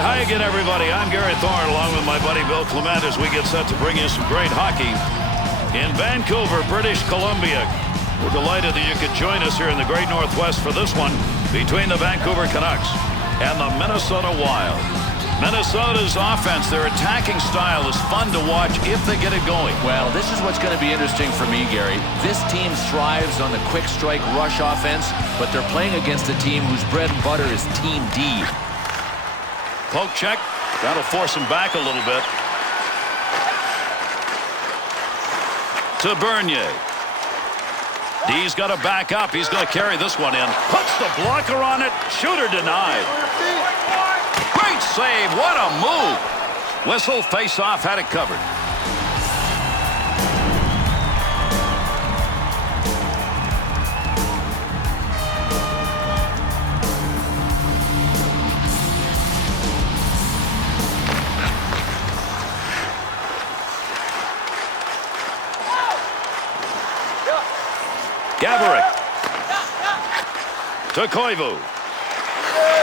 Hi again, everybody. I'm Gary Thorne, along with my buddy Bill Clement, as we get set to bring you some great hockey in Vancouver, British Columbia. We're delighted that you could join us here in the Great Northwest for this one between the Vancouver Canucks and the Minnesota Wild. Minnesota's offense, their attacking style, is fun to watch if they get it going. Well, this is what's going to be interesting for me, Gary. This team thrives on the quick strike rush offense, but they're playing against a team whose bread and butter is Team D. Poke check. That'll force him back a little bit. To Bernier. D's got to back up. He's going to carry this one in. Puts the blocker on it. Shooter denied. Great save. What a move. Whistle, face-off, had it covered. Gaborik. To Koivu.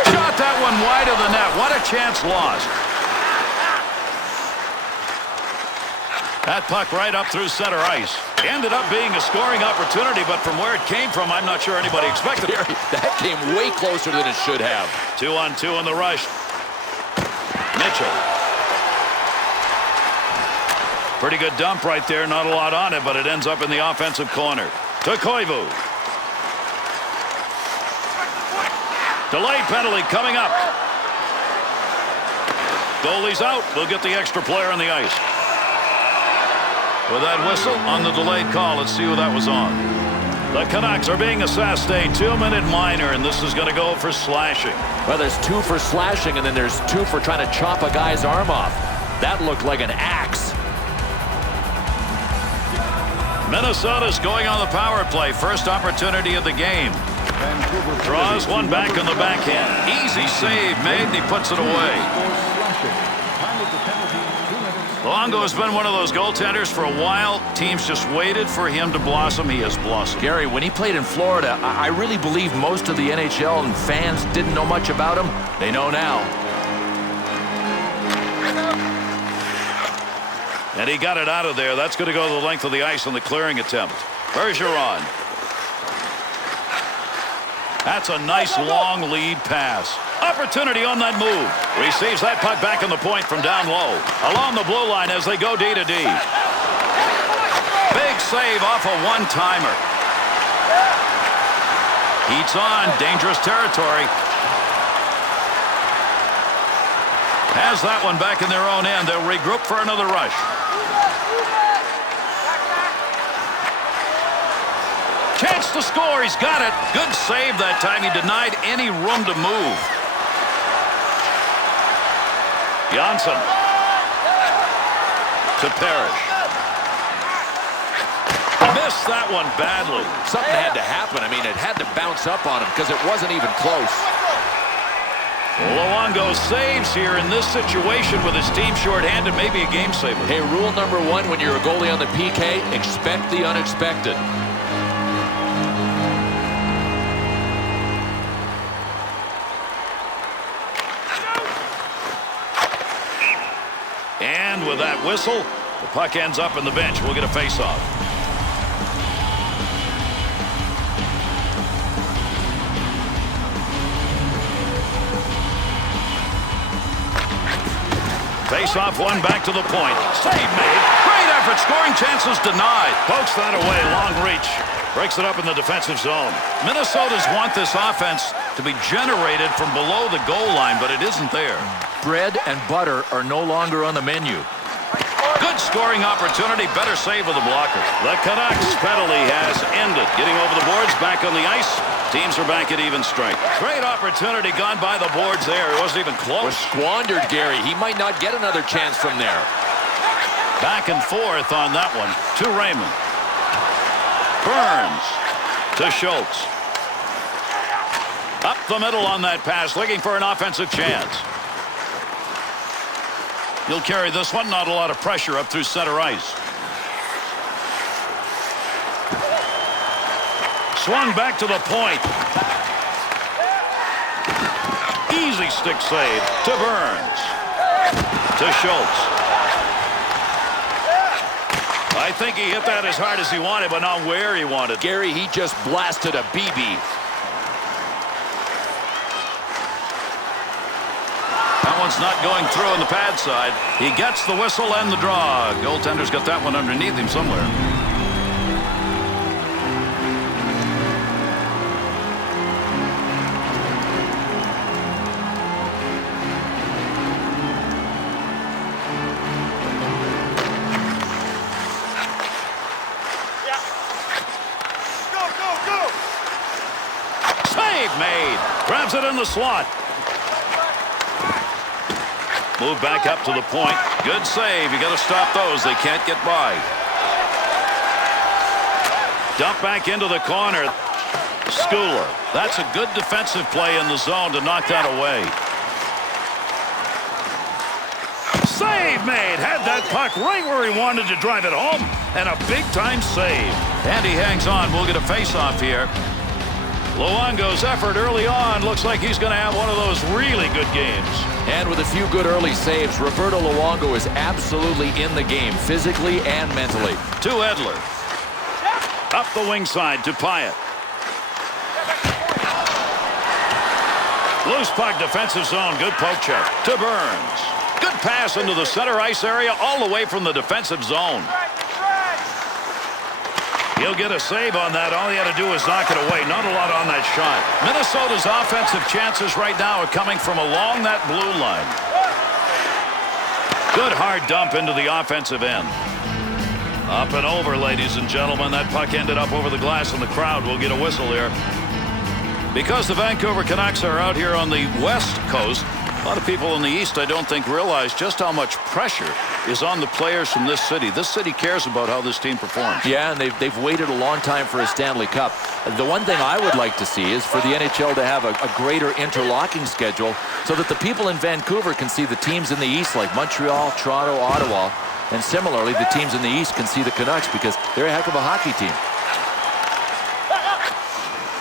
Shot that one wide of the net. What a chance lost. That puck right up through center ice. Ended up being a scoring opportunity, but from where it came from, I'm not sure anybody expected it. That came way closer than it should have. 2-on-2 on the rush. Mitchell. Pretty good dump right there. Not a lot on it, but it ends up in the offensive corner. To Koivu. Delayed penalty coming up. Goalie's out. They'll get the extra player on the ice. With that whistle on the delayed call, let's see who that was on. The Canucks are being assessed a 2-minute minor, and this is going to go for slashing. Well, there's 2 for slashing, and then there's 2 for trying to chop a guy's arm off. That looked like an axe. Minnesota's going on the power play. First opportunity of the game. Draws one back on the backhand. Easy save made, and he puts it away. Luongo has been one of those goaltenders for a while. Teams just waited for him to blossom. He has blossomed. Gary, when he played in Florida, I really believe most of the NHL and fans didn't know much about him. They know now. And he got it out of there. That's going to go the length of the ice on the clearing attempt. Bergeron. That's a nice long lead pass. Opportunity on that move. Receives that puck back on the point from down low. Along the blue line as they go D to D. Big save off a one-timer. Heats on. Dangerous territory. Has that one back in their own end. They'll regroup for another rush. Chance to score. He's got it. Good save that time. He denied any room to move. Johnson to Parrish. Missed that one badly. Something had to happen. I mean, it had to bounce up on him because it wasn't even close. Luongo saves here in this situation with his team shorthanded, maybe a game saver. Hey, rule number one when you're a goalie on the PK, expect the unexpected. And with that whistle, the puck ends up in the bench. We'll get a face-off. Face-off one back to the point. Save made. Great effort. Scoring chances denied. Pokes that away. Long reach. Breaks it up in the defensive zone. Minnesotans want this offense to be generated from below the goal line, but it isn't there. Bread and butter are no longer on the menu. Good scoring opportunity. Better save with the blocker. The Canucks penalty has ended. Getting over the boards, back on the ice. Teams are back at even strength. Great opportunity gone by the boards there. It wasn't even close. Was squandered, Gary. He might not get another chance from there. Back and forth on that one to Raymond. Burns to Schultz. Up the middle on that pass, looking for an offensive chance. He'll carry this one. Not a lot of pressure up through center ice. Swung back to the point. Easy stick save to Burns. To Schultz. I think he hit that as hard as he wanted, but not where he wanted. Gary, he just blasted a BB. That one's not going through on the pad side. He gets the whistle and the draw. Goaltender's got that one underneath him somewhere. Made. Grabs it in the slot. Move back up to the point. Good save. You got to stop those. They can't get by. Dump back into the corner. Schooler. That's a good defensive play in the zone to knock that away. Save made. Had that puck right where he wanted to drive it home. And a big-time save. And he hangs on. We'll get a face-off here. Luongo's effort early on looks like he's going to have one of those really good games. And with a few good early saves, Roberto Luongo is absolutely in the game, physically and mentally. To Edler. Up the wing side to Pyatt. Loose puck, defensive zone. Good poke check. To Burns. Good pass into the center ice area all the way from the defensive zone. He'll get a save on that. All he had to do was knock it away. Not a lot on that shot. Minnesota's offensive chances right now are coming from along that blue line. Good hard dump into the offensive end. Up and over, ladies and gentlemen. That puck ended up over the glass, and the crowd will get a whistle here. Because the Vancouver Canucks are out here on the West Coast, a lot of people in the East, I don't think, realize just how much pressure is on the players from this city. This city cares about how this team performs. Yeah, and they've waited a long time for a Stanley Cup. The one thing I would like to see is for the NHL to have a greater interlocking schedule so that the people in Vancouver can see the teams in the East like Montreal, Toronto, Ottawa, and similarly the teams in the East can see the Canucks because they're a heck of a hockey team.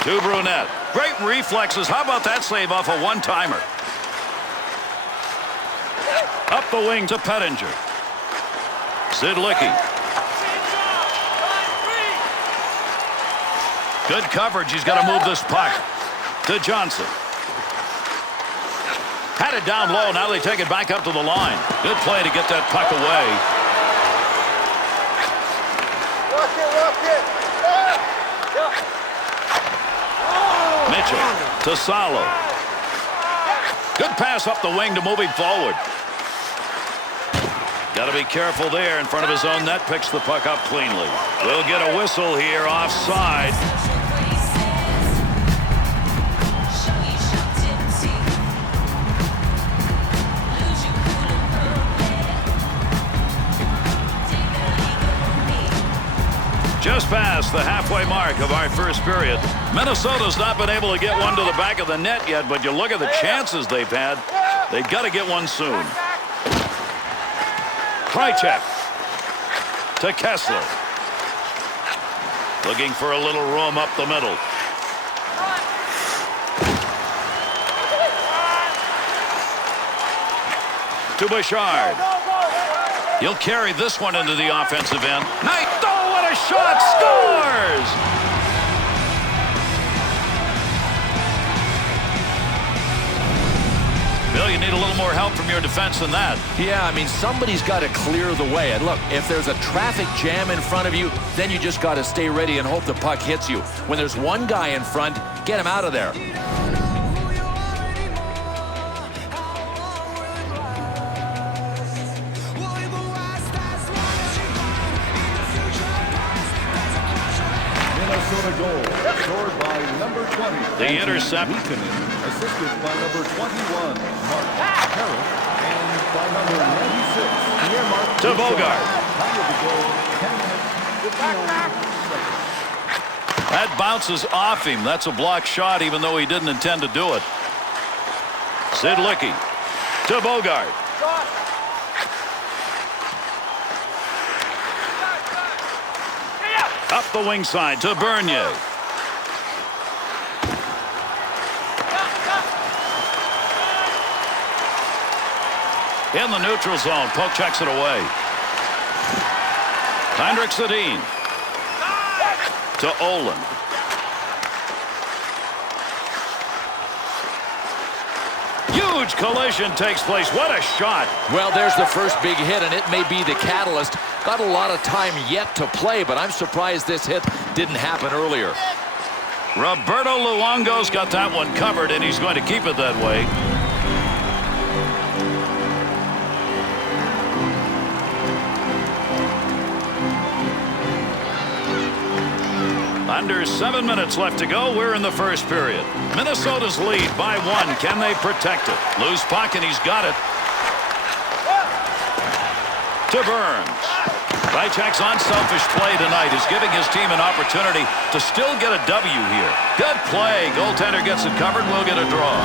To Brunette. Great reflexes. How about that save off a one-timer? Up the wing to Pettinger. Zidlicki. Good coverage. He's got to move this puck. To Johnson. Had it down low. Now they take it back up to the line. Good play to get that puck away. Mitchell to Salo. Good pass up the wing to move him forward. Got to be careful there in front of his own net. Picks the puck up cleanly. We'll get a whistle here offside. just past the halfway mark of our first period. Minnesota's not been able to get one to the back of the net yet, but you look at the chances they've had. They've got to get one soon. Krejcek to Kessler. Looking for a little room up the middle. To Bouchard. He'll carry this one into the offensive end. Nice. Oh, what a shot! Scores! Bill, you need a little more help from your defense than that. Yeah, I mean, somebody's got to clear the way. And look, if there's a traffic jam in front of you, then you just got to stay ready and hope the puck hits you. When there's one guy in front, get him out of there. Minnesota goal scored by number 20. The intercept. Assisted by number 21, Mark Harris, and by number 96, Pierre Mark To Bogart. Time of the goal, 10 minutes, 59 seconds. That bounces off him. That's a block shot, even though he didn't intend to do it. Sid Licky to Bogart. Up the wing side to Bernier. In the neutral zone, poke checks it away. Heinrich Sedin to Olin. Huge collision takes place. What a shot. Well, there's the first big hit, and it may be the catalyst. Got a lot of time yet to play, but I'm surprised this hit didn't happen earlier. Roberto Luongo's got that one covered, and he's going to keep it that way. Under 7 minutes left to go. We're in the first period. Minnesota's lead by 1. Can they protect it? Loose puck, and he's got it. To Burns. Krejcek's unselfish play tonight is giving his team an opportunity to still get a W here. Good play. Goaltender gets it covered. We'll get a draw.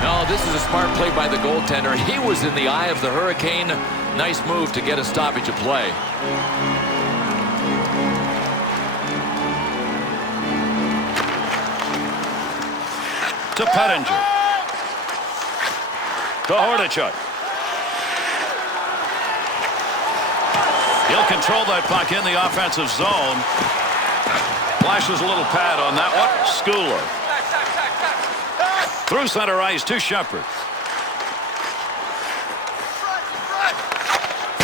No, this is a smart play by the goaltender. He was in the eye of the hurricane. Nice move to get a stoppage of play. To Pettinger. To Hordichuk. He'll control that puck in the offensive zone. Flashes a little pad on that one. Skula. Through center ice to Shepard.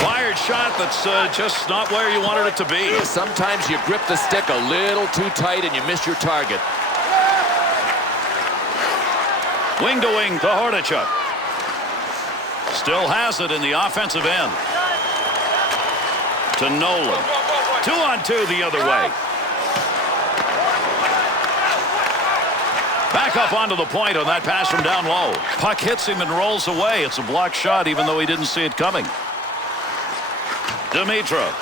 Fired shot that's just not where you wanted it to be. Sometimes you grip the stick a little too tight and you miss your target. Wing to wing to Hordichuk. Still has it in the offensive end. To Nolan. 2-on-2 the other way. Back up onto the point on that pass from down low. Puck hits him and rolls away. It's a block shot even though he didn't see it coming. Dimitrov.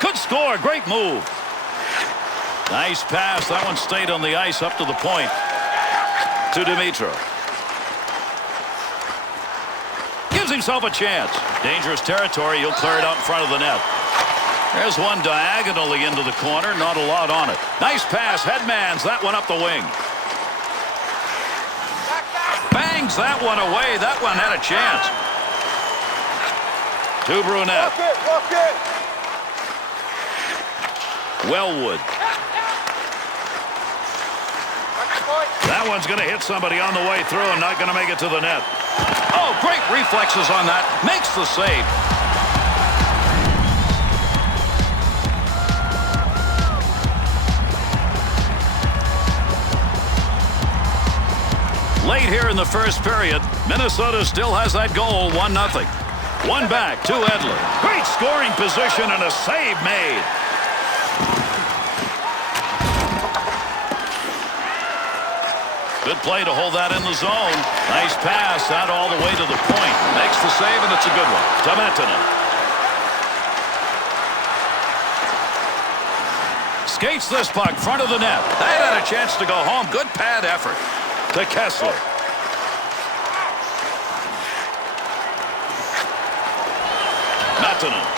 Could score. Great move. Nice pass. That one stayed on the ice up to the point. To Dimitrov. Gives himself a chance. Dangerous territory. He'll clear it out in front of the net. There's one diagonally into the corner. Not a lot on it. Nice pass. Headmans that one up the wing. Bangs that one away. That one had a chance. To Brunette. Wellwood. That one's going to hit somebody on the way through and not going to make it to the net. Oh, great reflexes on that. Makes the save. Late here in the first period, Minnesota still has that goal, 1-0. One back to Edler. Great scoring position and a save made. Good play to hold that in the zone. Nice pass out all the way to the point. Makes the save, and it's a good one. To Mettinen. Skates this puck, front of the net. They had a chance to go home. Good pad effort to Kessler. Matanen.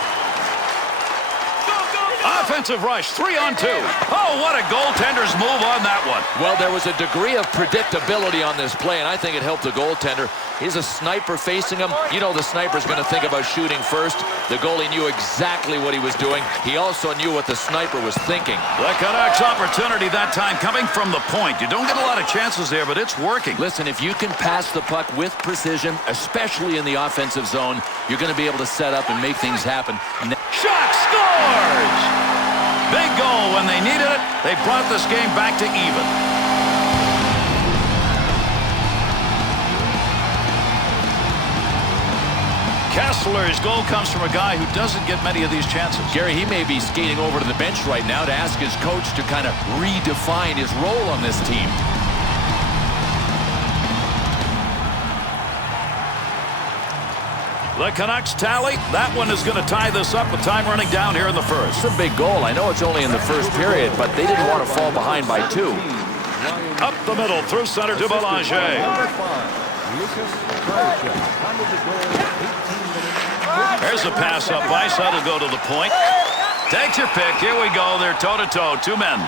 Offensive rush, 3-on-2. Oh, what a goaltender's move on that one. Well, there was a degree of predictability on this play, and I think it helped the goaltender. He's a sniper facing him. You know the sniper's going to think about shooting first. The goalie knew exactly what he was doing. He also knew what the sniper was thinking. The Canucks opportunity that time coming from the point. You don't get a lot of chances there, but it's working. Listen, if you can pass the puck with precision, especially in the offensive zone, you're going to be able to set up and make things happen. Shot scores! Big goal when they needed it. They brought this game back to even. Kessler's goal comes from a guy who doesn't get many of these chances. Gary, he may be skating over to the bench right now to ask his coach to kind of redefine his role on this team. The Canucks tally. That one is going to tie this up with time running down here in the first. It's a big goal. I know it's only in the first period, but they didn't want to fall behind by 2. Up the middle, through center to Belanger. There's a pass up ice. That'll go to the point. Take your pick. Here we go. They're toe-to-toe. 2 men.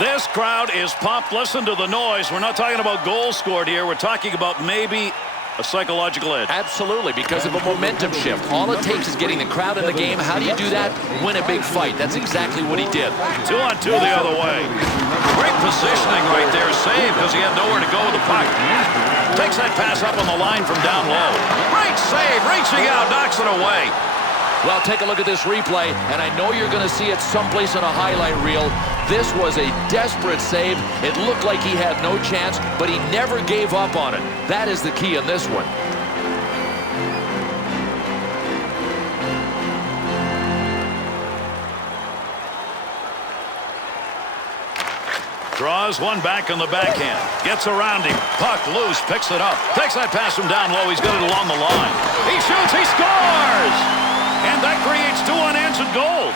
This crowd is pumped. Listen to the noise. We're not talking about goals scored here. We're talking about maybe a psychological edge. Absolutely, because of a momentum shift. All it takes is getting the crowd in the game. How do you do that? Win a big fight. That's exactly what he did. 2-on-2 the other way. Great positioning right there. Save because he had nowhere to go with the puck. Takes that pass up on the line from down low. Great save. Reaching out. Knocks it away. Well, take a look at this replay, and I know you're going to see it someplace on a highlight reel. This was a desperate save. It looked like he had no chance, but he never gave up on it. That is the key in this one. Draws one back on the backhand. Gets around him. Puck loose. Picks it up. Takes that pass from down low. He's got it along the line. He shoots. He scores! And that creates 2 unanswered goals.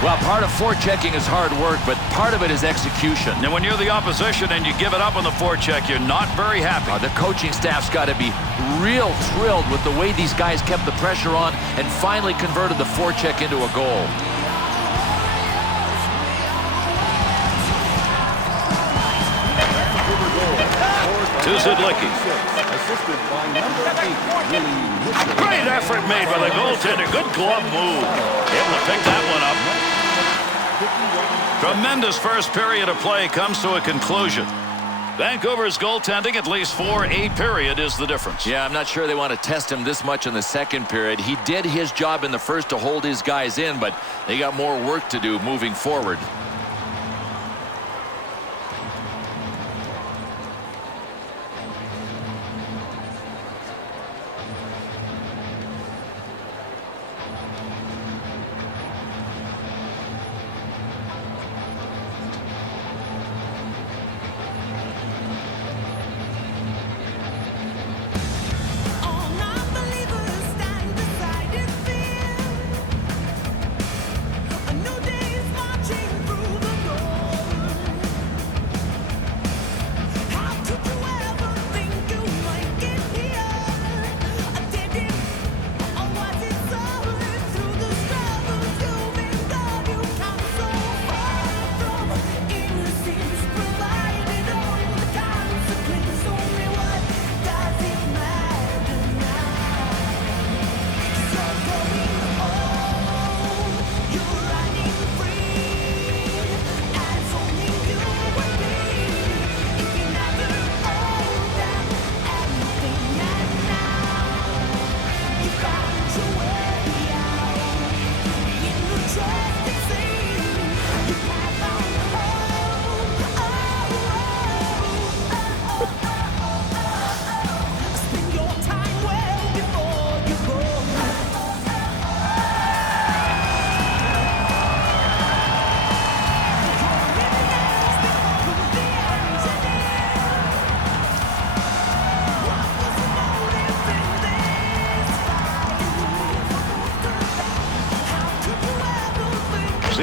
Well, part of forechecking is hard work, but part of it is execution. And when you're the opposition and you give it up on the forecheck, you're not very happy. The coaching staff's got to be real thrilled with the way these guys kept the pressure on and finally converted the forecheck into a goal. To Zidlicki. Great effort made by the goaltender. Good glove move. Able to pick that one up. Tremendous first period of play comes to a conclusion. Vancouver's goaltending, at least 4-8 period, is the difference. Yeah, I'm not sure they want to test him this much in the second period. He did his job in the first to hold his guys in, but they got more work to do moving forward.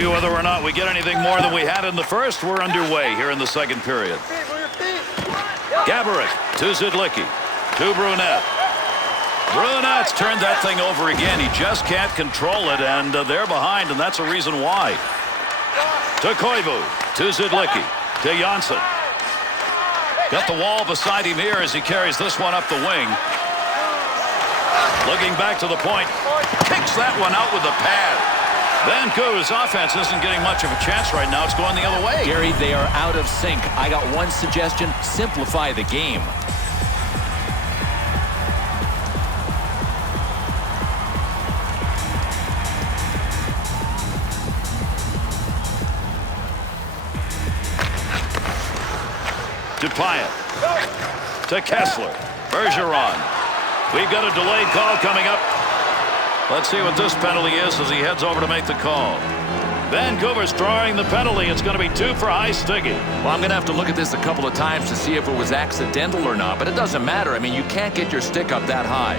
See whether or not we get anything more than we had in the first. We're underway here in the second period. Gaborik to Zidlicki to Brunette. Brunette's turned that thing over again. He just can't control it, and they're behind, and that's a reason why. To Koivu, to Zidlicki, to Janssen. Got the wall beside him here as he carries this one up the wing. Looking back to the point. Kicks that one out with the pad. Vancouver's offense isn't getting much of a chance right now. It's going the other way. Gary, they are out of sync. I got one suggestion. Simplify the game. Dupayet to Kessler. Bergeron. We've got a delayed call coming up. Let's see what this penalty is as he heads over to make the call. Vancouver's drawing the penalty. It's going to be 2 for high sticking. Well, I'm going to have to look at this a couple of times to see if it was accidental or not, but it doesn't matter. I mean, you can't get your stick up that high.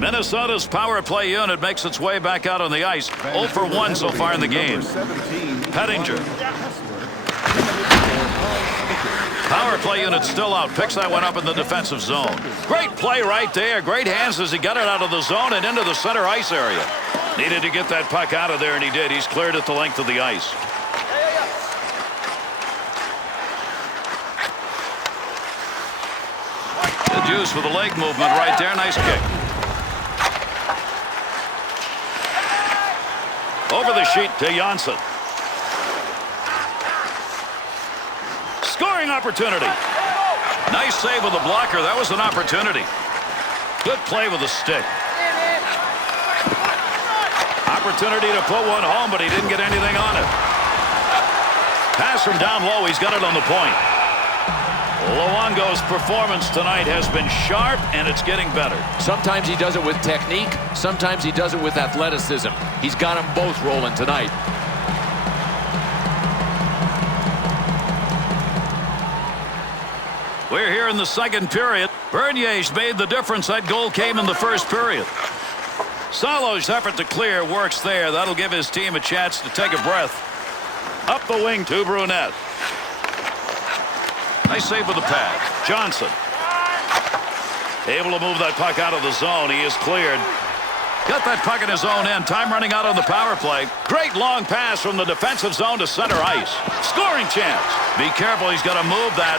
Minnesota's power play unit makes its way back out on the ice. 0 for 1 so far in the game. Pettinger. Power play unit still out. Picks that one up in the defensive zone. Great play right there. Great hands as he got it out of the zone and into the center ice area. Needed to get that puck out of there, and he did. He's cleared at the length of the ice. The juice with the leg movement right there. Nice kick. Over the sheet to Janssen. Scoring opportunity. Nice save with the blocker. That was an opportunity. Good play with the stick. Opportunity to put one home, but he didn't get anything on it. Pass from down low. He's got it on the point. Luongo's performance tonight has been sharp, and it's getting better. Sometimes he does it with technique. Sometimes he does it with athleticism. He's got them both rolling tonight. We're here in the second period. Bernier's made the difference. That goal came in the first period. Salo's effort to clear works there. That'll give his team a chance to take a breath. Up the wing to Brunette. Nice save with the pad. Johnson. Able to move that puck out of the zone. He is cleared. Got that puck in his own end. Time running out on the power play. Great long pass from the defensive zone to center ice. Scoring chance. Be careful. He's got to move that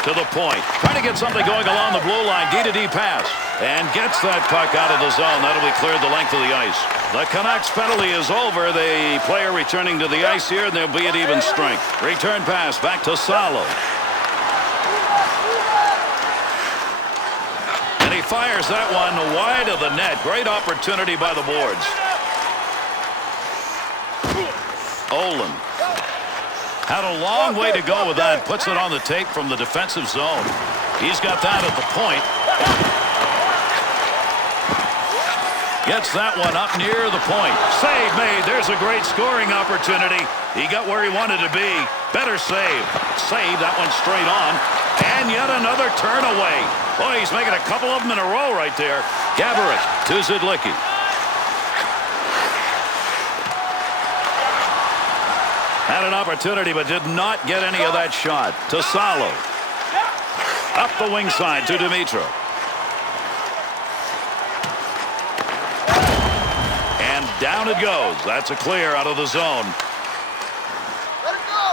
to the point. Trying to get something going along the blue line. D-to-D pass. And gets that puck out of the zone. That'll be cleared the length of the ice. The Canucks penalty is over. The player returning to the ice here, and they'll be at even strength. Return pass back to Salo. And he fires that one wide of the net. Great opportunity by the boards. Olin. Had a long way to go with that. Puts it on the tape from the defensive zone. He's got that at the point. Gets that one up near the point. Save made. There's a great scoring opportunity. He got where he wanted to be. Better save. Save that one straight on. And yet another turn away. Boy, he's making a couple of them in a row right there. Gaborik to Zidlicki. Had an opportunity, but did not get any of that shot. To Salo. Up the wing side to Dimitrov. And down it goes. That's a clear out of the zone.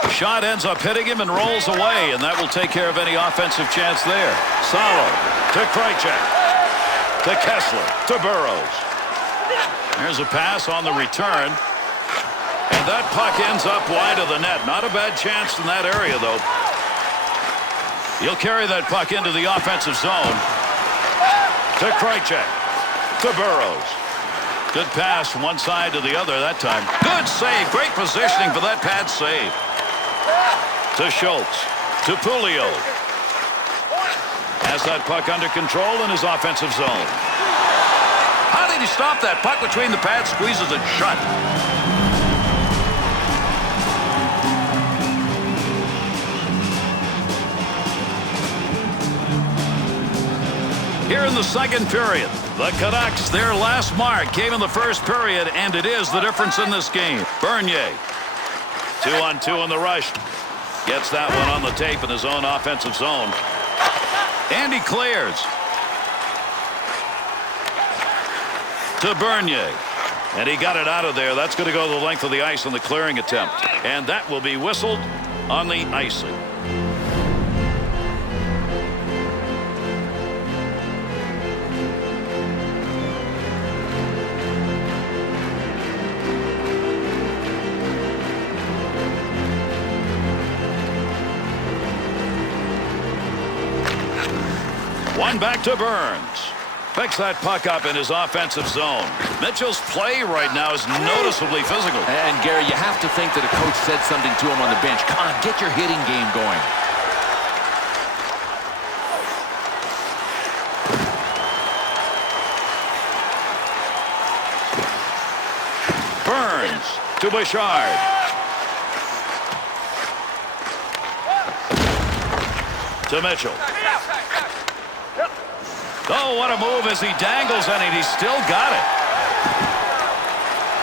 Shot ends up hitting him and rolls away, and that will take care of any offensive chance there. Salo to Krejcik. To Kessler. To Burrows. There's a pass on the return. And that puck ends up wide of the net. Not a bad chance in that area, though. He'll carry that puck into the offensive zone. To Krejcik. To Burrows. Good pass from one side to the other that time. Good save. Great positioning for that pad save. To Schultz. To Pulio. Has that puck under control in his offensive zone. How did he stop that puck between the pads? Squeezes it shut. Here in the second period, the Canucks, their last mark came in the first period, and it is the difference in this game. Bernier, 2-on-2 in the rush. Gets that one on the tape in his own offensive zone. And he clears. To Bernier. And he got it out of there. That's going to go the length of the ice on the clearing attempt. And that will be whistled on the icing. One back to Burns. Picks that puck up in his offensive zone. Mitchell's play right now is noticeably physical. And Gary, you have to think that a coach said something to him on the bench. Come on, get your hitting game going. Burns to Bouchard. To Mitchell. Oh, what a move as he dangles on it. He's still got it.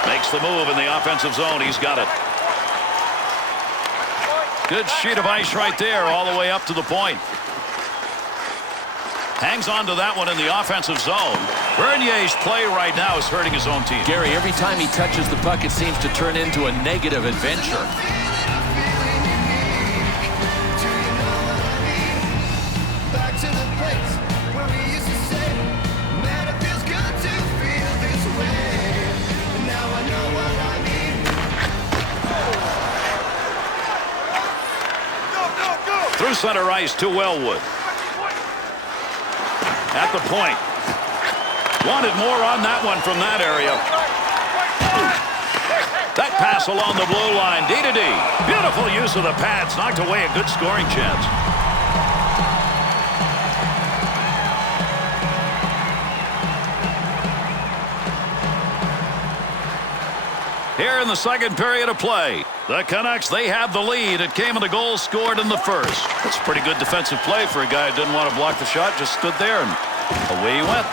Makes the move in the offensive zone. He's got it. Good sheet of ice right there all the way up to the point. Hangs on to that one in the offensive zone. Bernier's play right now is hurting his own team. Gary, every time he touches the puck, it seems to turn into a negative adventure. Through center ice to Wellwood. At the point. Wanted more on that one from that area. That pass along the blue line. D-to-D. Beautiful use of the pads. Knocked away a good scoring chance. Here in the second period of play, the Canucks, they have the lead. It came in the goal scored in the first. That's pretty good defensive play for a guy who didn't want to block the shot. Just stood there and away he went.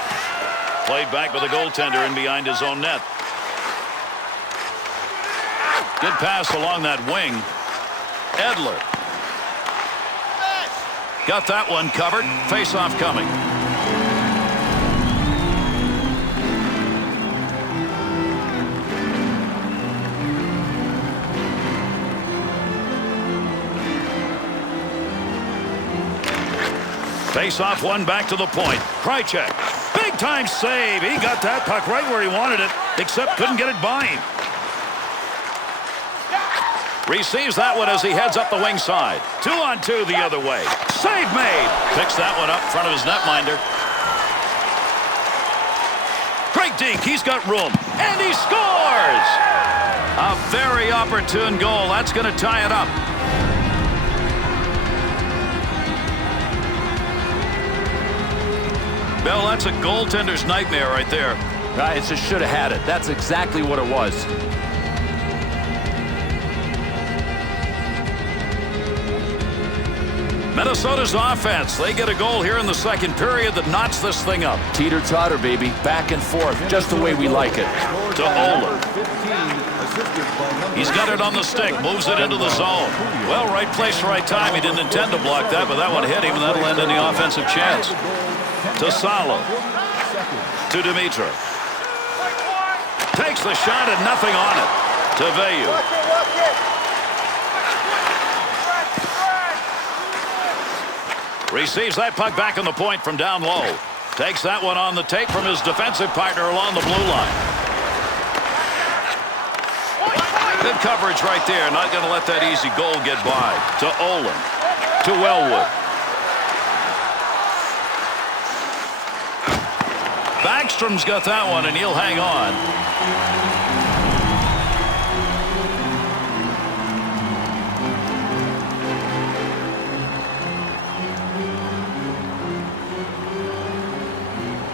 Played back with a goaltender in behind his own net. Good pass along that wing. Edler. Got that one covered. Face-off coming. Face-off one back to the point. Krychek. Big-time save. He got that puck right where he wanted it, except couldn't get it by him. Receives that one as he heads up the wing side. 2-on-2 the other way. Save made. Picks that one up in front of his netminder. Great deke. He's got room. And he scores! A very opportune goal. That's going to tie it up. Bill, that's a goaltender's nightmare right there. It just should have had it. That's exactly what it was. Minnesota's offense, they get a goal here in the second period that knots this thing up. Teeter-totter, baby. Back and forth, just the way we like it. To Oler. He's got it on the stick, moves it into the zone. Well, right place, right time. He didn't intend to block that, but that one hit him, and that'll end in the offensive chance. To Salo. To Dimitrov. Takes the shot and nothing on it. To Veyu. Receives that puck back on the point from down low. Takes that one on the tape from his defensive partner along the blue line. Good coverage right there. Not going to let that easy goal get by. To Olin. To Wellwood. Backstrom's got that one, and he'll hang on.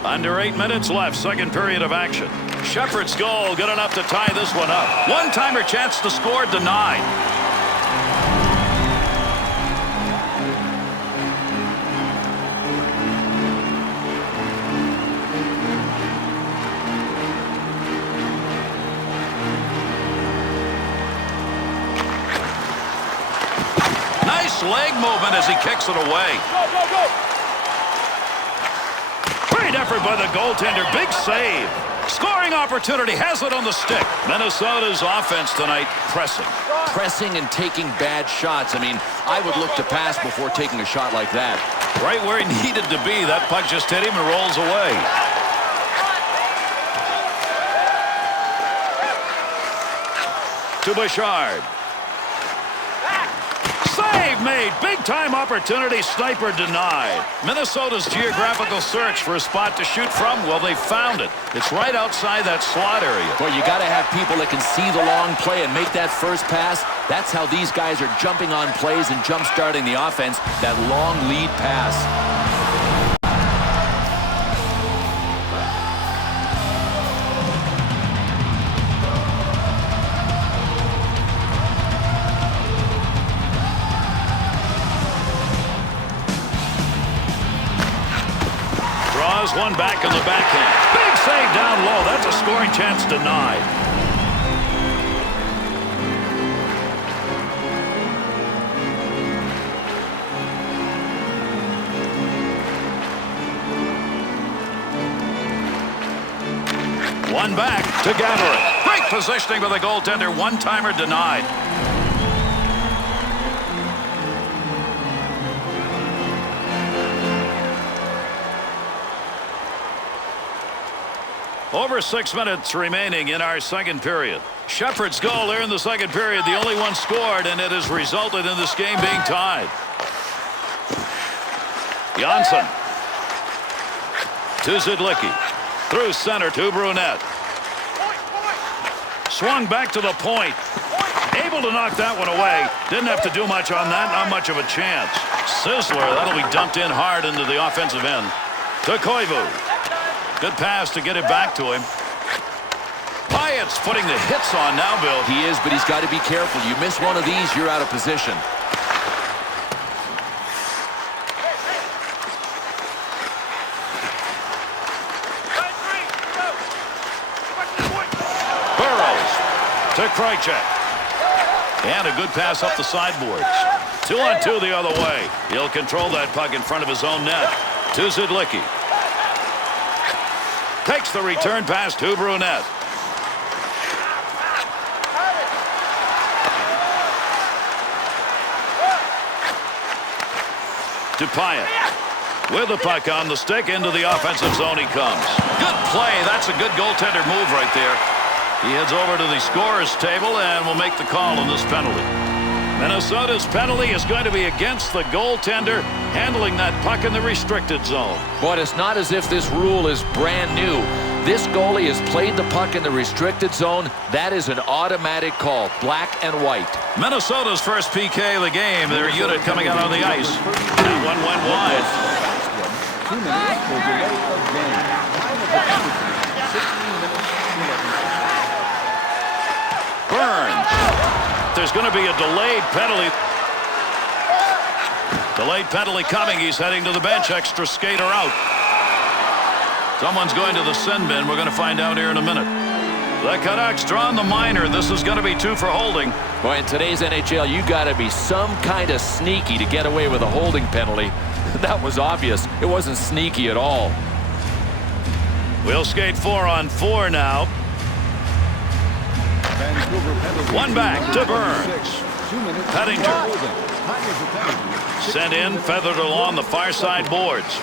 Under 8 minutes left, second period of action. Shepard's goal, good enough to tie this one up. One-timer chance to score, denied. leg movement as he kicks it away. Great effort by the goaltender. Big save. Scoring opportunity. Has it on the stick. Minnesota's offense tonight pressing. Pressing and taking bad shots. I mean, I would look to pass before taking a shot like that. Right where he needed to be. That puck just hit him and rolls away. To Bouchard. Save made. Big-time opportunity. Sniper denied. Minnesota's geographical search for a spot to shoot from, well, they found it. It's right outside that slot area. Well, you got to have people that can see the long play and make that first pass. That's how these guys are jumping on plays and jump-starting the offense. That long lead pass. One back in the backhand. Big save down low. That's a scoring chance denied. One back to Gathering. Great positioning by the goaltender. One-timer denied. Over 6 minutes remaining in our second period. Shepard's goal there in the second period, the only one scored, and it has resulted in this game being tied. Janssen. To Zidlicki. Through center to Brunette. Swung back to the point. Able to knock that one away. Didn't have to do much on that. Not much of a chance. Sizzler, that'll be dumped in hard into the offensive end. To Koivu. Good pass to get it back to him. Hyatt's putting the hits on now, Bill. He is, but he's got to be careful. You miss one of these, you're out of position. Burrows to Krejcik. And a good pass up the sideboards. 2-on-2 the other way. He'll control that puck in front of his own net. To Zidlicki. Takes the return pass to Brunette. To Pyatt. With the puck on the stick, into the offensive zone he comes. Good play. That's a good goaltender move right there. He heads over to the scorer's table and will make the call on this penalty. Minnesota's penalty is going to be against the goaltender handling that puck in the restricted zone. But it's not as if this rule is brand new. This goalie has played the puck in the restricted zone. That is an automatic call, black and white. Minnesota's first PK of the game. Their unit coming out on the ice. That one went wide. 2 minutes for delay of game. Time of the penalty, 16 minutes, 11 seconds. Burns. There's going to be a delayed penalty. Delayed penalty coming. He's heading to the bench. Extra skater out. Someone's going to the sin bin. We're going to find out here in a minute. The Canucks draw on the minor. This is going to be 2 for holding. Boy, in today's NHL, you got to be some kind of sneaky to get away with a holding penalty. That was obvious. It wasn't sneaky at all. We'll skate 4-on-4 now. One back to Burns. Pettinger. Sent in, feathered along the far side boards.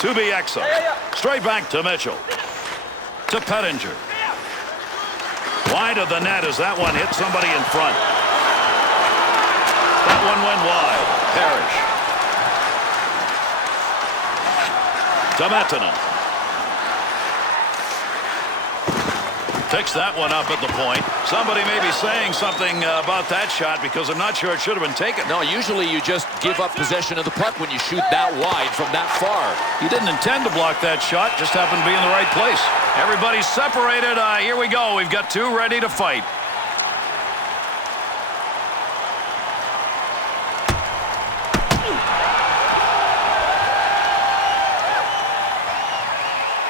To Bieksa. Straight back to Mitchell. To Pettinger. Wide of the net as that one hit somebody in front. That one went wide. Parrish. To Mettinen. Picks that one up at the point. Somebody may be saying something about that shot because I'm not sure it should have been taken. No, usually you just give up possession of the puck when you shoot that wide from that far. He didn't intend to block that shot, just happened to be in the right place. Everybody's separated. Here we go. We've got 2 ready to fight.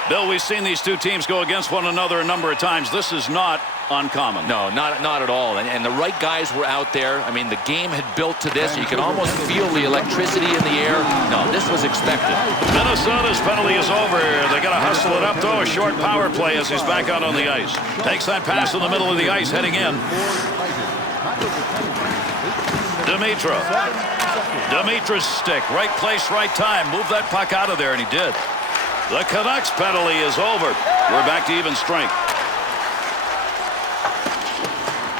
Bill, we've seen these two teams go against one another a number of times. This is not uncommon. No, not at all. And the right guys were out there. I mean, the game had built to this. You can almost feel the electricity in the air. No, this was expected. Minnesota's penalty is over. They got to hustle it up, though. A short power play as he's back out on the ice. Takes that pass in the middle of the ice, heading in. Dimitra's stick. Right place, right time. Move that puck out of there, and he did. The Canucks penalty is over. We're back to even strength.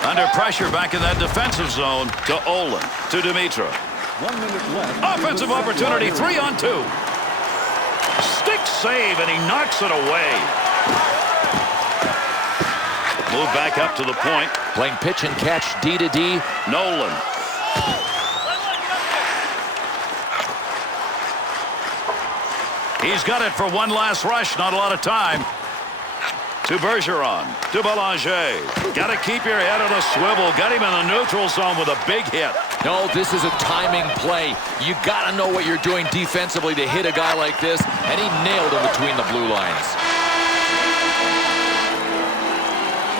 Under pressure back in that defensive zone to Olin, to Dimitra. 1 minute left. Offensive opportunity, 3-on-2. Stick save, and he knocks it away. Move back up to the point. Playing pitch and catch, D to D. Nolan. He's got it for one last rush. Not a lot of time. To Bergeron. To Belanger. Got to keep your head on a swivel. Got him in the neutral zone with a big hit. No, this is a timing play. You got to know what you're doing defensively to hit a guy like this, and he nailed him between the blue lines.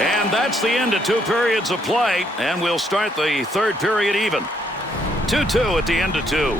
And that's the end of 2 periods of play, and we'll start the third period even. 2-2 at the end of 2.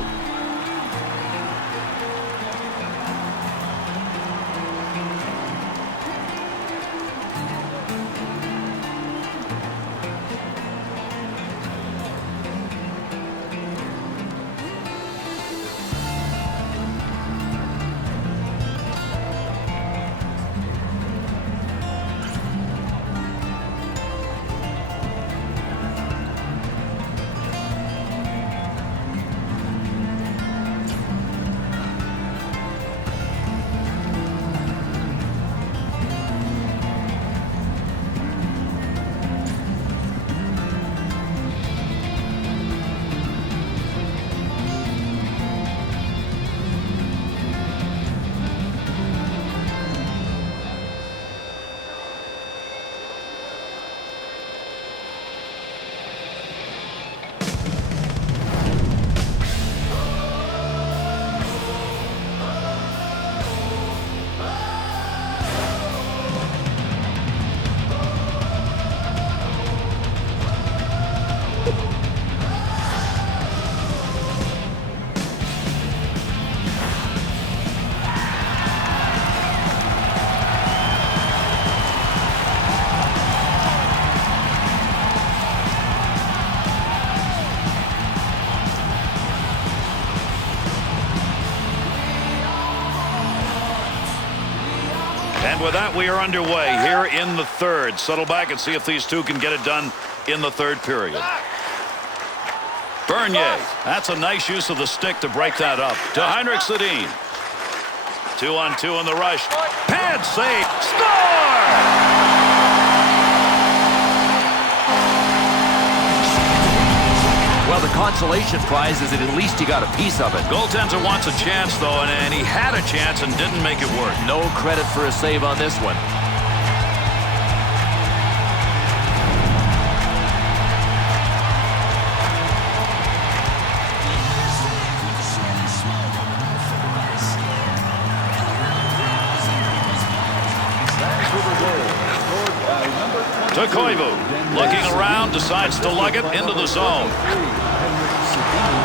And with that, we are underway here in the third. Settle back and see if these two can get it done in the third period. Bernier. That's a nice use of the stick to break that up. To Heinrich Sedin. 2-on-2 in the rush. Pad save. Score! Well, the consolation prize is that at least he got a piece of it. Goaltender wants a chance, though, and he had a chance and didn't make it work. No credit for a save on this one. To Koivu. Looking around, decides to lug it into the zone.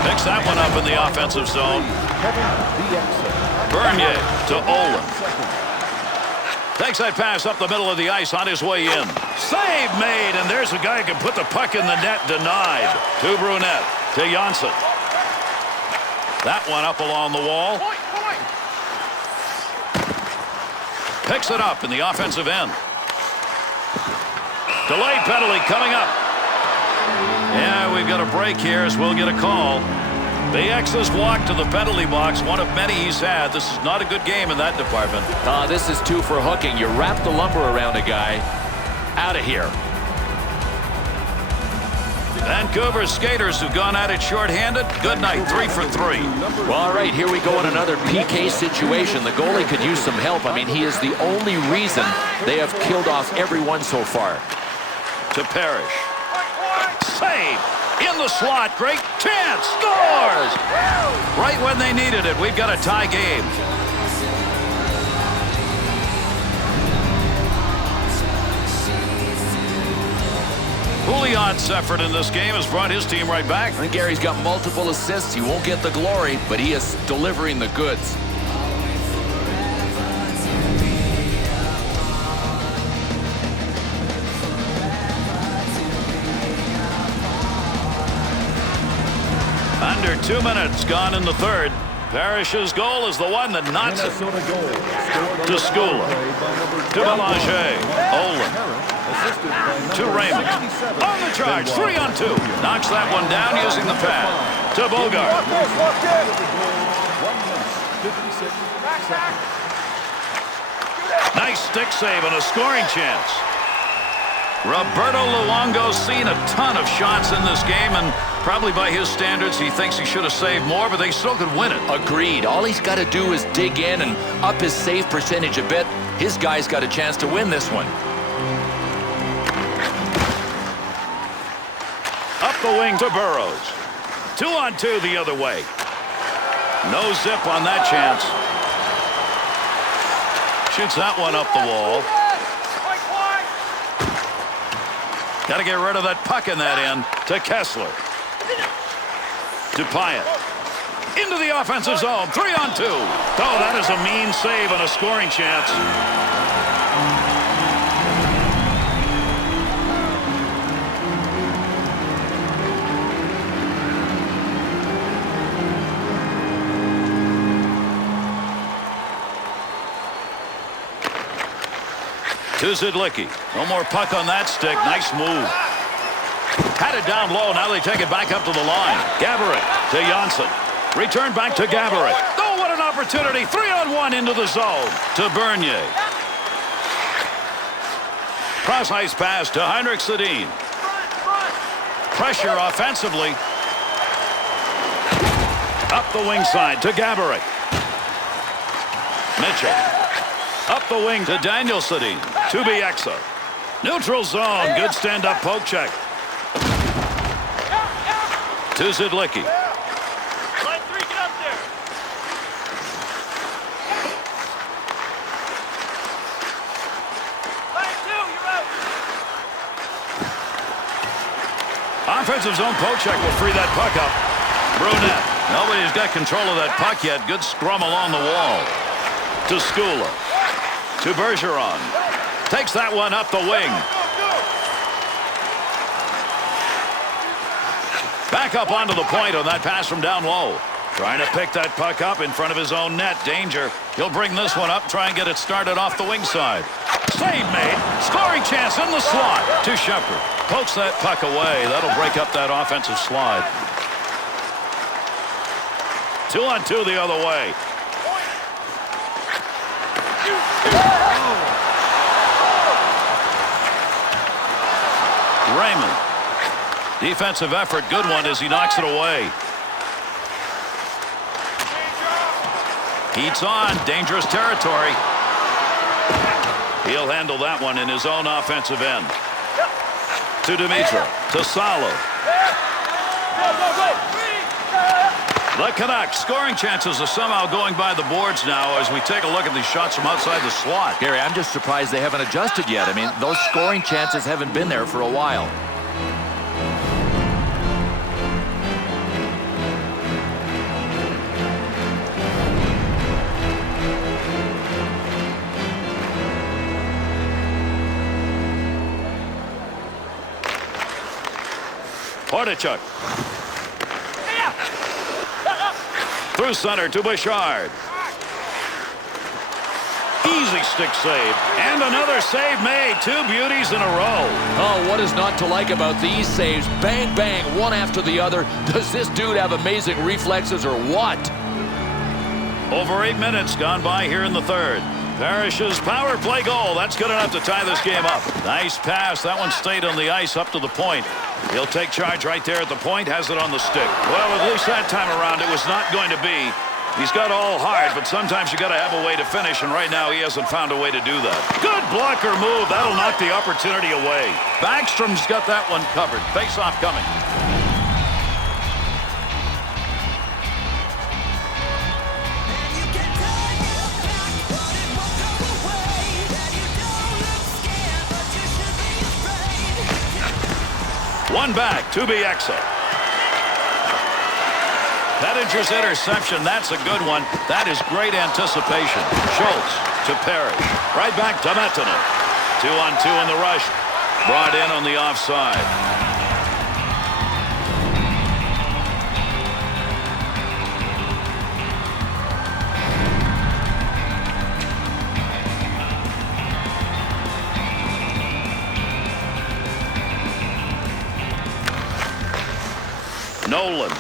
Picks that one up in the offensive zone. Bernier to Olin. Takes that pass up the middle of the ice on his way in. Save made, and there's a guy who can put the puck in the net. Denied. To Brunette. To Janssen. That one up along the wall. Picks it up in the offensive end. Delayed penalty coming up. Yeah, we've got a break here as we'll get a call. The X's walk to the penalty box, one of many he's had. This is not a good game in that department. This is 2 for hooking. You wrap the lumber around a guy. Out of here. Vancouver skaters who've gone at it shorthanded. Good night, 3 for 3. Well, all right, here we go in another PK situation. The goalie could use some help. I mean, he is the only reason they have killed off everyone so far. To Parrish. Save in the slot. Great chance. Scores! Right when they needed it. We've got a tie game. Pouliot's effort in this game has brought his team right back. I think Gary's got multiple assists. He won't get the glory, but he is delivering the goods. Under 2 minutes gone in the third. Parrish's goal is the one that knocks it to Skula, to Belanger, Olin, to Raymond. On the charge, 3-on-2. Knocks that one down using the pad. To Bogart. Nice stick save and a scoring chance. Roberto Luongo's seen a ton of shots in this game, and probably by his standards, he thinks he should have saved more, but they still could win it. Agreed. All he's got to do is dig in and up his save percentage a bit. His guy's got a chance to win this one. Up the wing to Burrows. 2-on-2 the other way. No zip on that chance. Shoots that one up the wall. Got to get rid of that puck in that end. To Kessler. To Pyatt. Into the offensive zone. 3-on-2. Oh, that is a mean save and a scoring chance. To Zidlicki. No more puck on that stick. Nice move. Had it down low. Now they take it back up to the line. Gaborik to Janssen. Return back to Gaborik. Oh, what an opportunity. 3-on-1 into the zone. To Bernier. Cross-ice pass to Heinrich Sedin. Pressure offensively. Up the wing side to Gaborik. Mitchell. Up the wing to Daniel Sedin. To Bieksa. Neutral zone. Good stand-up poke check. To Zidlicki. Line 3, get up there. Line 2, you're out. Offensive zone poke check will free that puck up. Brunette. Nobody's got control of that puck yet. Good scrum along the wall. To Skula. To Bergeron. Takes that one up the wing. Back up onto the point on that pass from down low. Trying to pick that puck up in front of his own net. Danger. He'll bring this one up, try and get it started off the wing side. Save made. Scoring chance in the slot. To Shepard. Pokes that puck away. That'll break up that offensive slide. 2-on-2 the other way. Raymond. Defensive effort. Good one as he knocks it away. Heats on. Dangerous territory. He'll handle that one in his own offensive end. To Dimitra. To Salo. The Canucks scoring chances are somehow going by the boards now as we take a look at these shots from outside the slot. Gary, I'm just surprised they haven't adjusted yet. I mean, those scoring chances haven't been there for a while. Hordichuk. Through center to Bouchard. Easy stick save. And another save made. 2 beauties in a row. Oh, what is not to like about these saves? Bang, bang, one after the other. Does this dude have amazing reflexes or what? Over 8 minutes gone by here in the third. Parrish's power play goal. That's good enough to tie this game up. Nice pass. That one stayed on the ice up to the point. He'll take charge right there at the point. Has it on the stick. Well, at least that time around it was not going to be. He's got all heart, but sometimes you got to have a way to finish, and right now he hasn't found a way to do that. Good blocker move. That'll knock the opportunity away. Backstrom's got that one covered. Face-off coming. One back to Bieksa. Pettinger's interception, that's a good one. That is great anticipation. Schultz to Perry. Right back to Mettinen. 2-on-2 in the rush. Brought in on the offside. Nolan.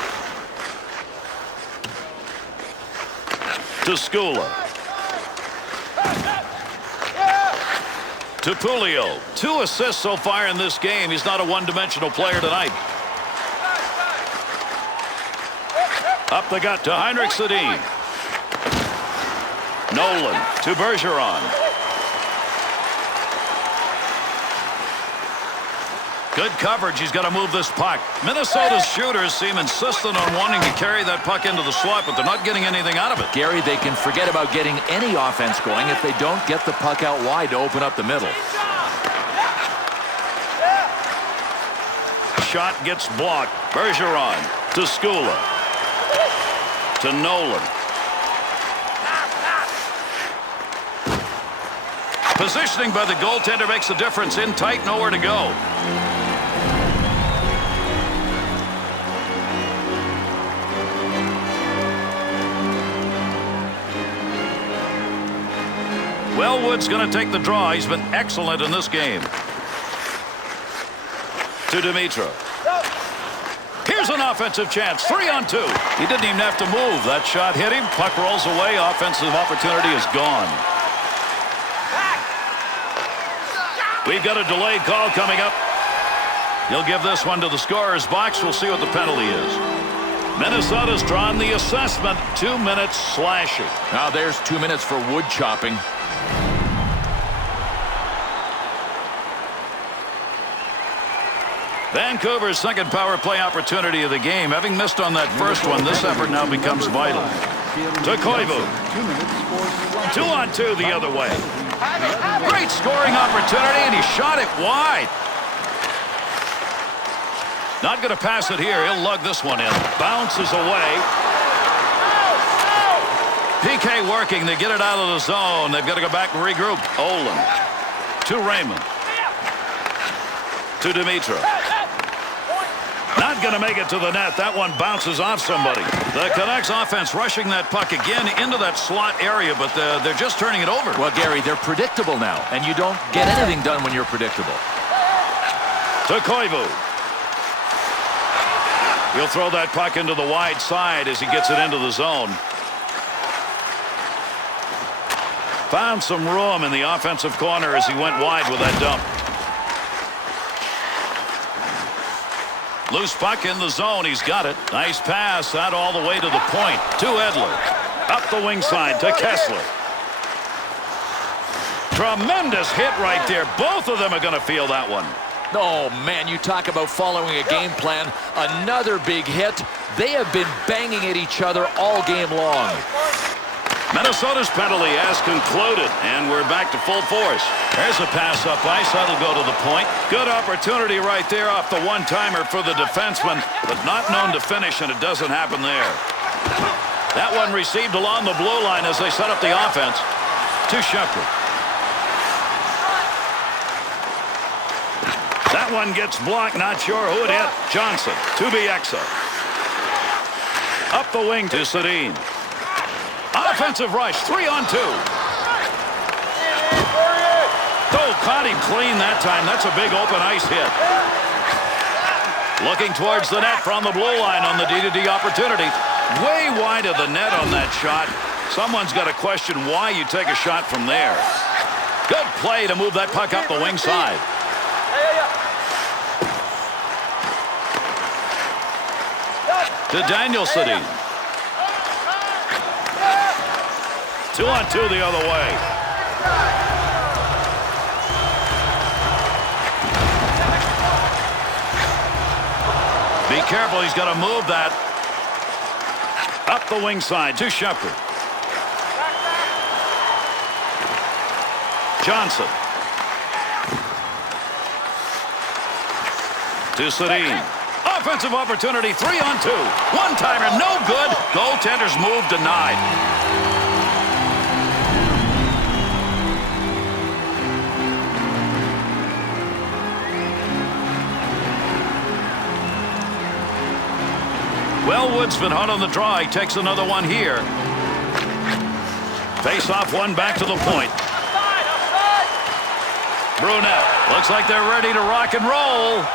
To Skula. To Pulio. 2 assists so far in this game. He's not a one-dimensional player tonight. Up the gut to Heinrich Sedin. Nolan to Bergeron. Good coverage. He's got to move this puck. Minnesota's shooters seem insistent on wanting to carry that puck into the slot, but they're not getting anything out of it. Gary, they can forget about getting any offense going if they don't get the puck out wide to open up the middle. Shot gets blocked. Bergeron to Skula. To Nolan. Positioning by the goaltender makes a difference. In tight, nowhere to go. Wellwood's going to take the draw. He's been excellent in this game. To Dimitra. Here's an offensive chance. 3-on-2. He didn't even have to move. That shot hit him. Puck rolls away. Offensive opportunity is gone. We've got a delayed call coming up. He'll give this one to the scorer's box. We'll see what the penalty is. Minnesota's drawn the assessment. 2 minutes slashing. Now there's 2 minutes for wood chopping. Vancouver's second power play opportunity of the game. Having missed on that first one, this effort now becomes vital. To Koivu. 2-on-2 the other way. Great scoring opportunity, and he shot it wide. Not going to pass it here. He'll lug this one in. Bounces away. PK working. They get it out of the zone. They've got to go back and regroup. Olin. To Raymond. To Dimitra. Not going to make it to the net. That one bounces off somebody. The Canucks offense rushing that puck again into that slot area, but they're just turning it over. Well, Gary, they're predictable now, and you don't get anything done when you're predictable. To Koivu. He'll throw that puck into the wide side as he gets it into the zone. Found some room in the offensive corner as he went wide with that dump. Loose puck in the zone. He's got it. Nice pass out all the way to the point. To Edler. Up the wing side to Kessler. Tremendous hit right there. Both of them are going to feel that one. Oh, man, you talk about following a game plan. Another big hit. They have been banging at each other all game long. Minnesota's penalty has concluded, and we're back to full force. There's a pass up ice. That'll go to the point. Good opportunity right there off the one-timer for the defenseman, but not known to finish, and it doesn't happen there. That one received along the blue line as they set up the offense. To Shepherd. That one gets blocked. Not sure who it hit. Johnson to Bieksa. Up the wing to Sedin. Offensive rush. 3-on-2. Oh, caught him clean that time. That's a big open ice hit. Looking towards the net from the blue line on the D-to-D opportunity. Way wide of the net on that shot. Someone's got to question why you take a shot from there. Good play to move that puck up the wing side. To Daniel Sedin. 2-on-2 the other way. Be careful. He's got to move that. Up the wing side to Shepherd. Johnson. To Sedin. Offensive opportunity, 3-on-2. One-timer, no good. Goaltender's move denied. Well, Wood's been hot on the draw. He takes another one here. Face off one back to the point. Brunette. Looks like they're ready to rock and roll.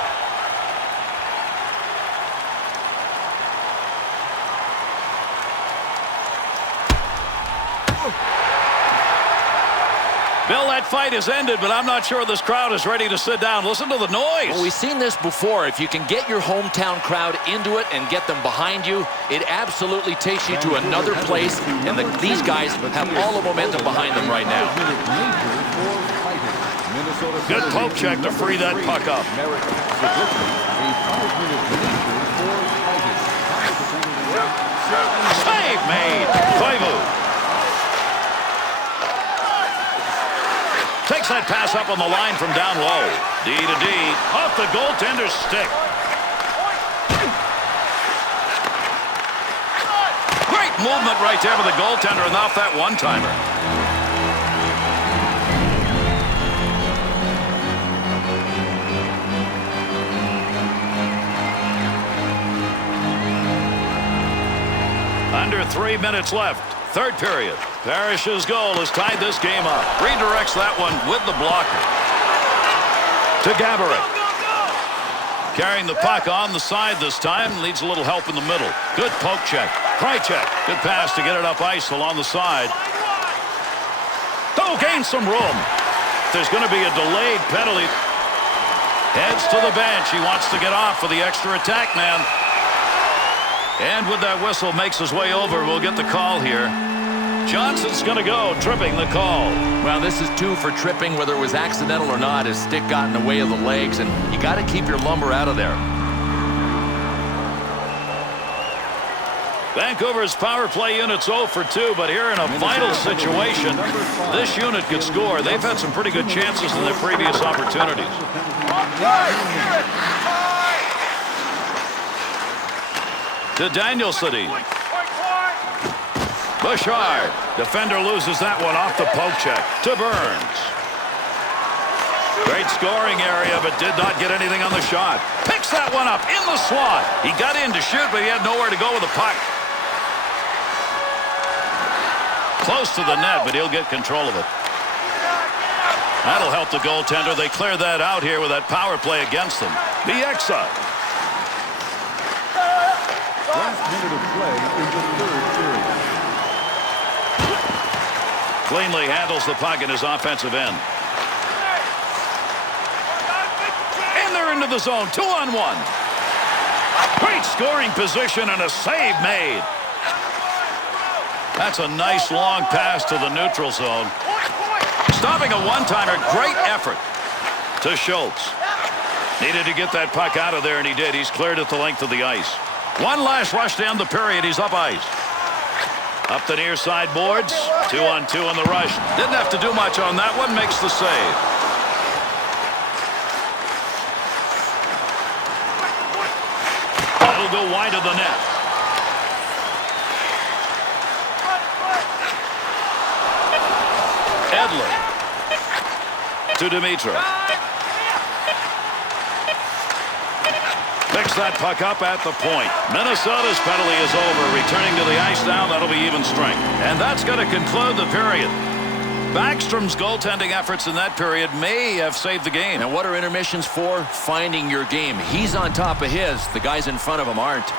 Bill, that fight is ended, but I'm not sure this crowd is ready to sit down. Listen to the noise. Well, we've seen this before. If you can get your hometown crowd into it and get them behind you, it absolutely takes you to another place, and these guys have all the momentum behind them right now. Good poke check to free that puck up. Save made. Koivu takes that pass up on the line from down low. D to D. Off the goaltender's stick. Great movement right there with the goaltender and off that one-timer. Under 3 minutes left. Third period. Parrish's goal has tied this game up. Redirects that one with the blocker. To Gaborik. Carrying the puck on the side this time. Needs a little help in the middle. Good poke check. Krychek. Good pass to get it up ice along the side. Oh, gains some room. There's going to be a delayed penalty. Heads to the bench. He wants to get off for the extra attack man. And with that whistle, makes his way over. We'll get the call here. Johnson's going to go, tripping the call. Well, this is 2 for tripping, whether it was accidental or not. His stick got in the way of the legs, and you got to keep your lumber out of there. Vancouver's power play unit's 0 for 2, but here in a vital situation, this unit could score. They've had some pretty good chances in their previous opportunities. To Daniel Sedin. Bouchard. Defender loses that one off the poke check. To Burns. Great scoring area, but did not get anything on the shot. Picks that one up in the slot. He got in to shoot, but he had nowhere to go with the puck. Close to the net, but he'll get control of it. That'll help the goaltender. They clear that out here with that power play against them. Bieksa. Last minute of play in the third period. Cleanly handles the puck in his offensive end. And they're into the zone. 2-on-1. Great scoring position and a save made. That's a nice long pass to the neutral zone. Stopping a one-timer. Great effort to Schultz. Needed to get that puck out of there, and he did. He's cleared at the length of the ice. One last rush down the period. He's up ice. Up the near side boards. 2-on-2 on the rush. Didn't have to do much on that one. Makes the save. That'll go wide of the net. Edler. To Dimitrov. Picks that puck up at the point. Minnesota's penalty is over. Returning to the ice now, that'll be even strength. And that's going to conclude the period. Backstrom's goaltending efforts in that period may have saved the game. And what are intermissions for? Finding your game. He's on top of his. The guys in front of him aren't.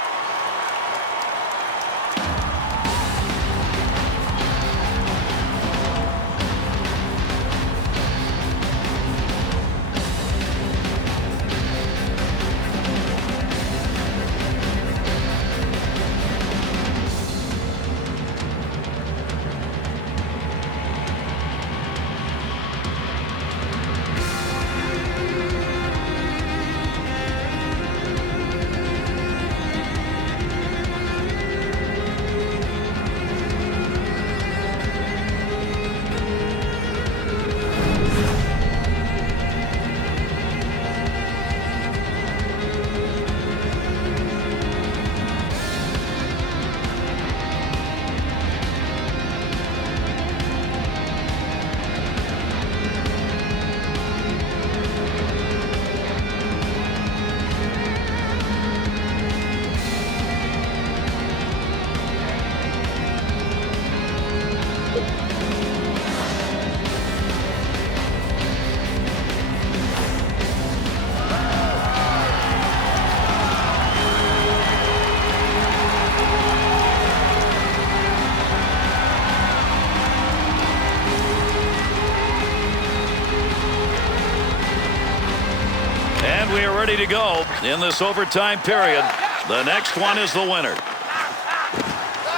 ready to go in this overtime period. The next one is the winner.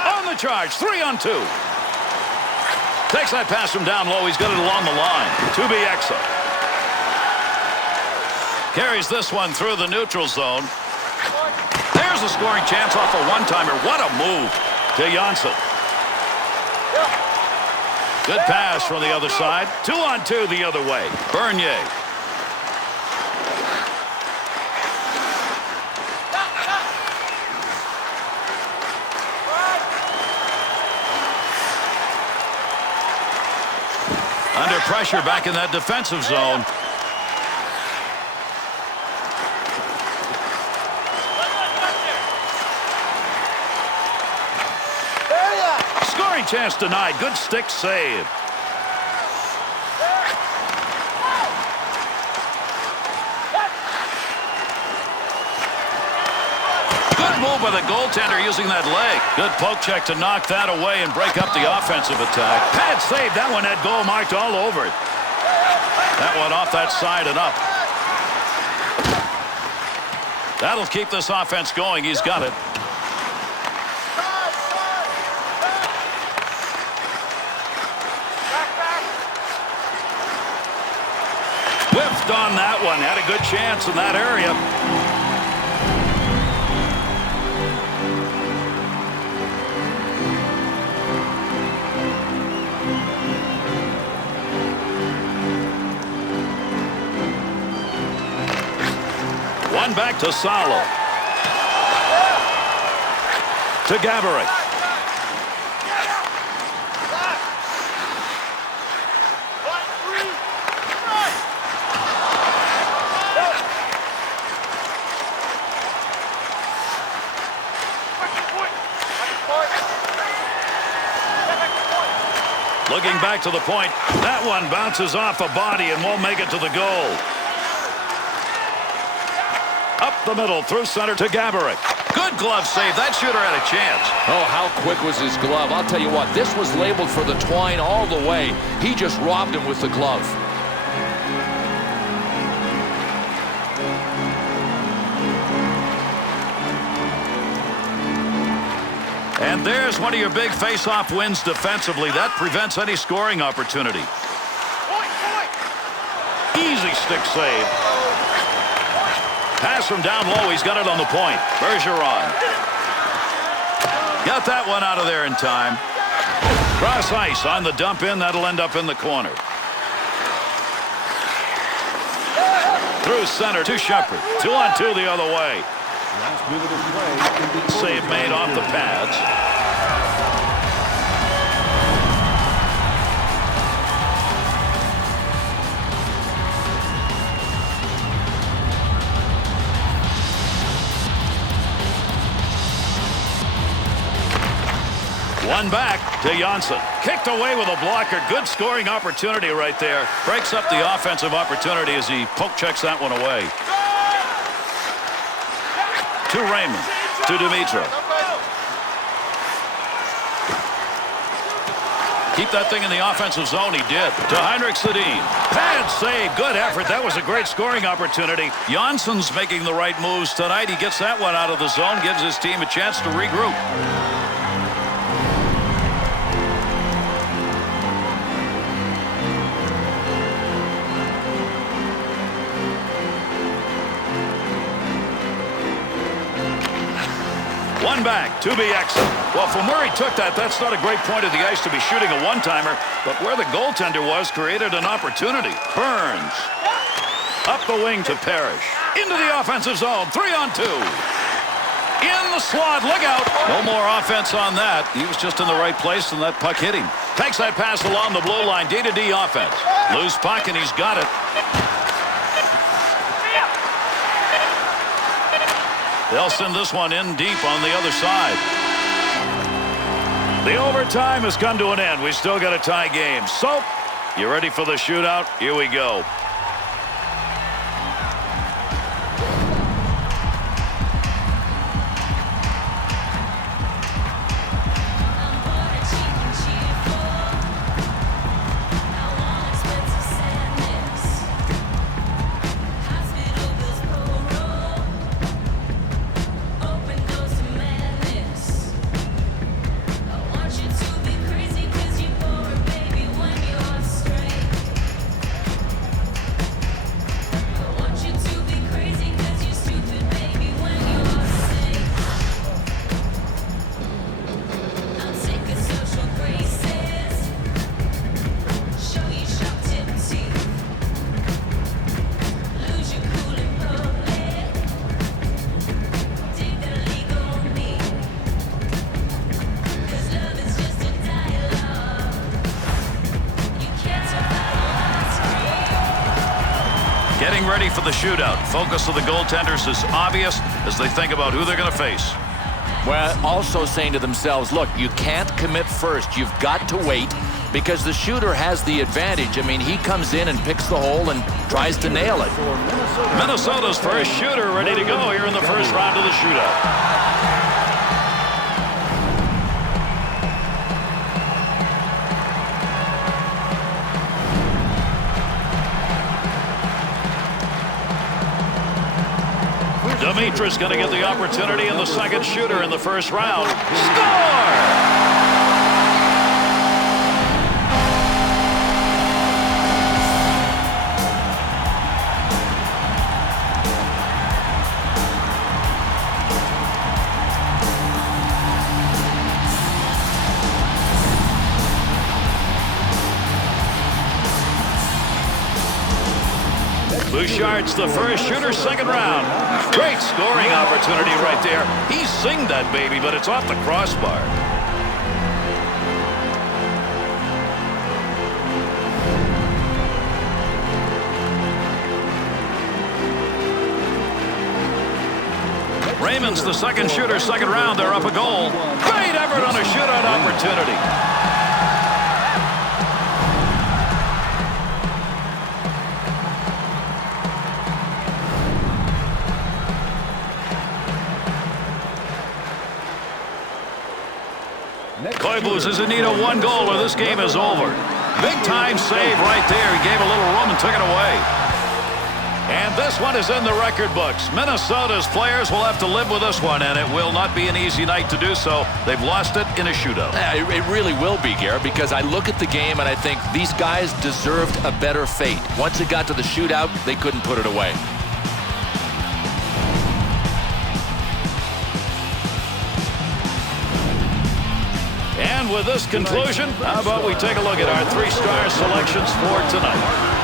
On the charge, 3-on-2. Takes that pass from down low. He's got it along the line. To be Exa. Carries this one through the neutral zone. There's a scoring chance off a one-timer. What a move to Janssen. Good pass from the other side. 2-on-2 the other way. Bernier. Under pressure back in that defensive zone. Scoring chance denied. Good stick save. Good move by the goaltender using that leg. Good poke check to knock that away and break up the offensive attack. Pad save. That one had goal marked all over it. That one off that side and up. That'll keep this offense going. He's got it. Whiffed on that one. Had a good chance in that area. One back to Salo. To Gaborik. Looking back to the point. That one bounces off a body and won't make it to the goal. Up the middle, through center to Gaborik. Good glove save. That shooter had a chance. Oh, how quick was his glove. I'll tell you what, this was labeled for the twine all the way. He just robbed him with the glove. And there's one of your big face-off wins defensively. That prevents any scoring opportunity. Easy stick save. Pass from down low. He's got it on the point. Bergeron. Got that one out of there in time. Cross ice on the dump in. That'll end up in the corner. Through center to Shepherd. 2-on-2 the other way. Last minute of play in the Save made off the pads. One back to Janssen. Kicked away with a blocker. Good scoring opportunity right there. Breaks up the offensive opportunity as he poke checks that one away. To Raymond. To Dimitrov. Keep that thing in the offensive zone. He did. To Heinrich Sedin. Pad save. Good effort. That was a great scoring opportunity. Janssen's making the right moves tonight. He gets that one out of the zone. Gives his team a chance to regroup. One back, to be Exa. Well, from where he took that, that's not a great point of the ice to be shooting a one-timer, but where the goaltender was created an opportunity. Burns. Up the wing to Parrish. Into the offensive zone, 3-on-2. In the slot, look out. No more offense on that. He was just in the right place and that puck hit him. Takes that pass along the blue line, D-to-D offense. Loose puck and he's got it. They'll send this one in deep on the other side. The overtime has come to an end. We still got a tie game. So, you ready for the shootout? Here we go. for the shootout. Focus of the goaltenders is obvious as they think about who they're going to face. Well, also saying to themselves, look, you can't commit first. You've got to wait because the shooter has the advantage. I mean, he comes in and picks the hole and tries to nail it. Minnesota's first shooter ready to go here in the first round of the shootout. Dimitri's going to get the opportunity in the second shooter in the first round. Score! Bouchard's the first shooter, second round. Great scoring opportunity right there. He singed that baby, but it's off the crossbar. Raymond's the second shooter, second round. They're up a goal. Great effort on a shootout opportunity. Koivu's is in need of one goal or this game is over. Big time save right there. He gave a little room and took it away. And this one is in the record books. Minnesota's players will have to live with this one, and it will not be an easy night to do so. They've lost it in a shootout. Yeah, it really will be, Garrett, because I look at the game and I think these guys deserved a better fate. Once it got to the shootout, they couldn't put it away. And with this conclusion, how about we take a look at our 3-star selections for tonight.